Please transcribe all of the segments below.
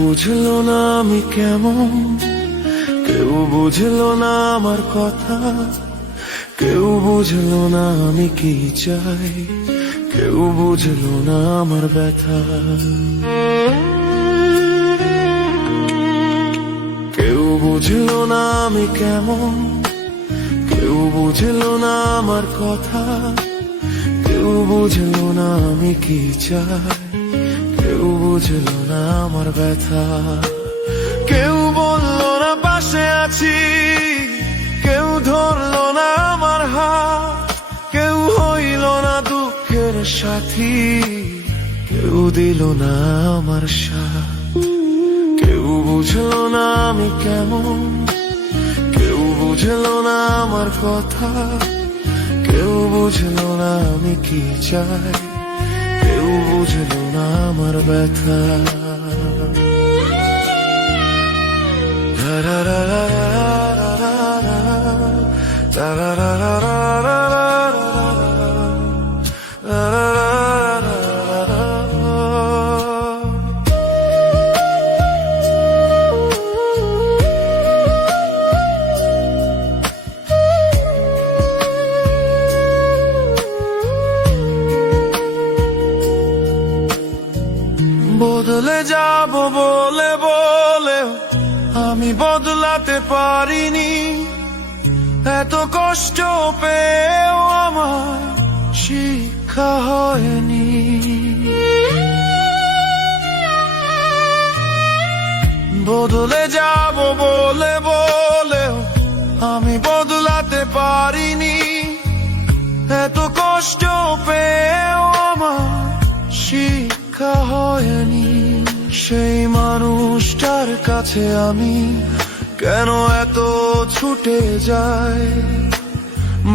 বুঝলো না আমি কেমন, কেউ বুঝলো না আমার কথা, কেউ বুঝলো না আমি কি চাই, কেউ বুঝলো না আমার ব্যথা। কেউ বুঝলো না আমি কেমন, কেউ বুঝলো না আমার কথা, কেউ বুঝলো না আমি কি চাই, কেউ বুঝলো না আমার ব্যথা। কেউ বললো না পাশে আছি, কেউ ধরলো না আমার হাত, কেউ হইল না দুঃখের সাথী, কেউ দিল না আমার সাথ। কেউ বুঝলো না আমি কেমন, কেউ বুঝলো না আমার কথা, কেউ বুঝলো না আমি কি চাই, কেউ বুঝলো না আমার ব্যথা। বদলে যাব বলে বলে আমি বদলাতে পারিনি, এত কষ্ট পেয়েও আমার শিক্ষা হয়নি। বদলে যাব বলে বলে আমি বদলাতে পারিনি, এত কষ্ট পেয়েও আমার শিক্ষা হয়নি। সেই মানুষটার কাছে আমি কেন এত ছুটে যাই,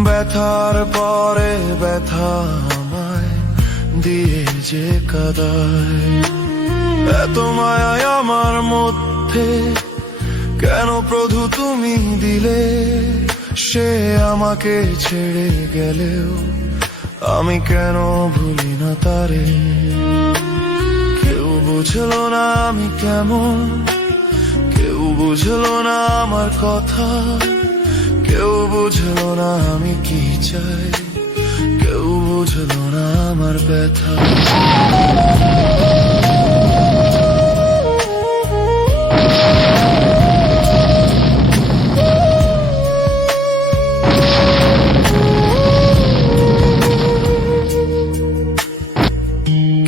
ব্যথার পরে ব্যথা আমায় দিয়ে যে কাঁদায়। এত মায়া আমার মধ্যে কেন প্রভু তুমি দিলে, সে আমাকে ছেড়ে গেলেও আমি কেন ভুলি না তারে। কেউ বুঝলো না আমি কেমন, কেউ বুঝলো না আমার কথা, কেউ বুঝলো না আমি কি চাই, কেউ বুঝলো না আমার ব্যথা।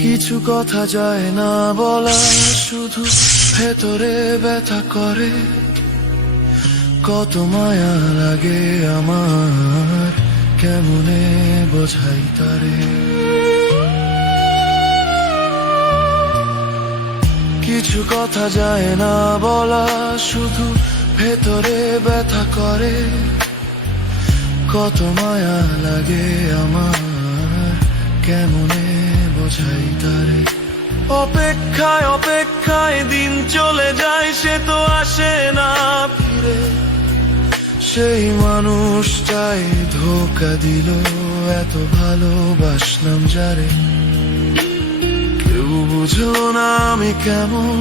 কিছু কথা যায় না বলা, শুধু ভেতরে ব্যথা করে, কত মায়া লাগে আমার, কেমনে বোঝাই তারে। কিছু কথা যায় না বলা, শুধু ভেতরে ব্যথা করে, কত মায়া লাগে আমার, কেমনে বোঝাই তারে। অপেক্ষায় অপেক্ষায় দিন চলে যায়, সে তো আসে না ফিরে। সেই মানুষটাই ধোঁকা দিল, এত ভালোবাসলাম যারে। কেউ বুঝলো না আমি কেমন,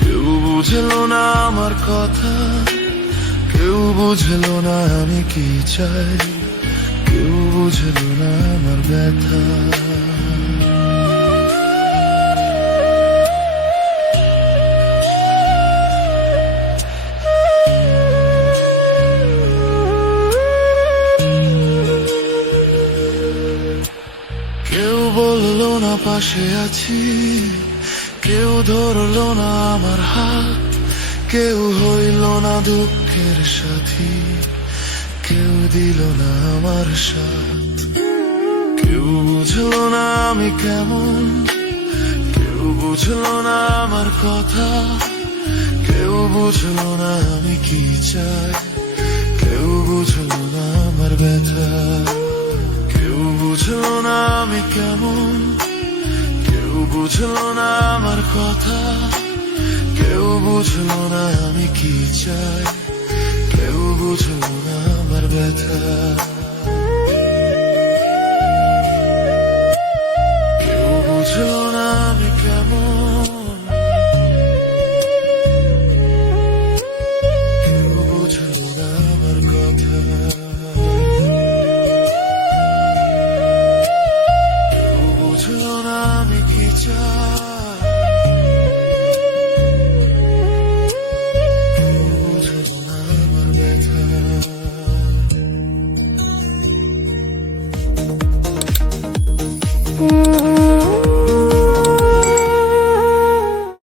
কেউ বুঝলো না আমার কথা, কেউ বুঝলো না আমি কি চাই, কেউ বুঝলো না আমার ব্যথা। কেউ বললো না পাশে আছি, কেউ ধরলো না আমার হাত, কেউ হইল না দুঃখের সাথী, কেউ দিল না আমার সাথ। কেউ বুঝলো না আমি কেমন, কেউ বুঝলো না আমার কথা, কেউ বুঝলো না আমি কি চাই, কেউ বুঝলো না আমার ব্যথা। কেউ বুঝলো না আমি কেমন, কেউ বুঝলো না আমার কথা, কেউ বুঝলো না আমি কি চাই, কেউ বুঝলো না আমার ব্যথা।